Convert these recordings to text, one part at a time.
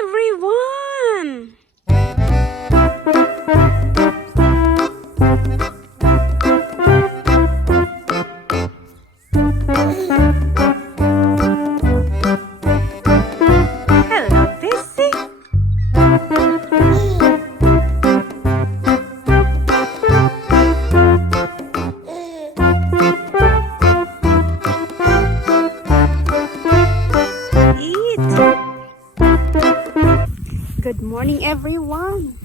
everyone! Hello, Bessie! Good morning, everyone.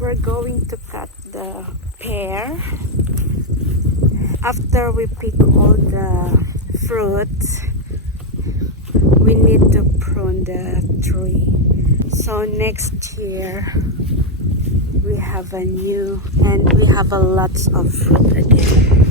We're going to cut the pear. After we pick all the fruits, we need to prune the tree. So next year, we have a new and we have a lots of fruit again.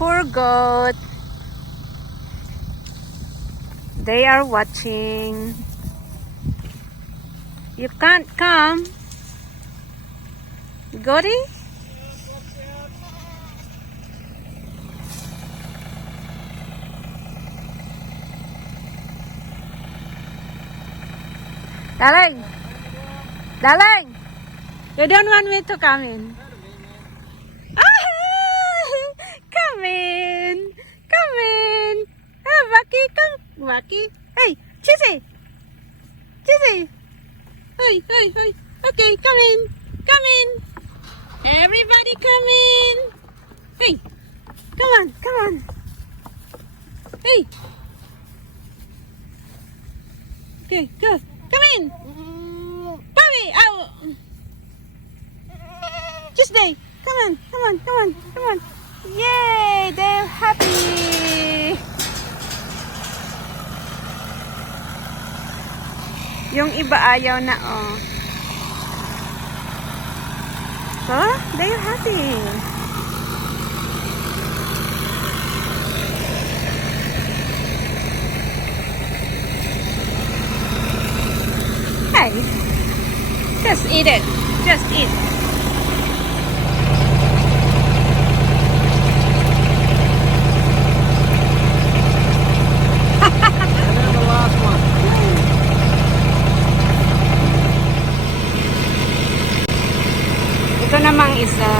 Poor goat. They are watching. You can't come. Goody? Darling! Darling! You don't want me to come in? Come in! Come in! Ah, Bucky, come! Bucky! Hey! Chizzy! Chizzy! Hey, hey, hey! Okay, come in! Come in! Everybody come in! Hey! Come on, come on! Hey! Okay, go! Come in! Bobby! Out! Tuesday! Come on, come on, come on, come on! Yay! They're happy! Yung iba ayaw na, oh. So, they're happy. Hey, just eat it. Just eat. Ito namang isa.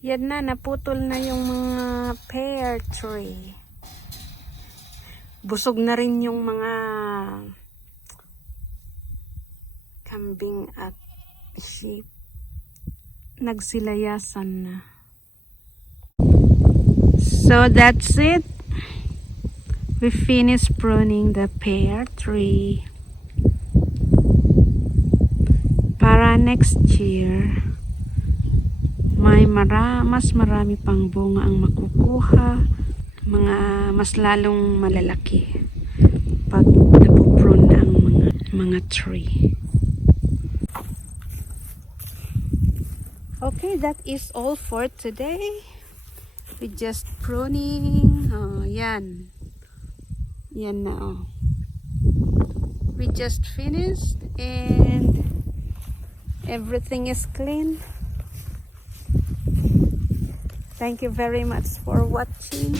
Yan na, naputol na yung mga pear tree. Busog na rin yung mga kambing at sheep. Nagsilayasan na. So that's it. We finished pruning the pear tree. Para next year, may mas marami pang bunga ang makukuha, mga mas lalong malalaki pag napuprune na ang mga tree. Okay, that is all for today. We just pruning. Oh, yan. Yan na, oh. We just finished and everything is clean. Thank you very much for watching.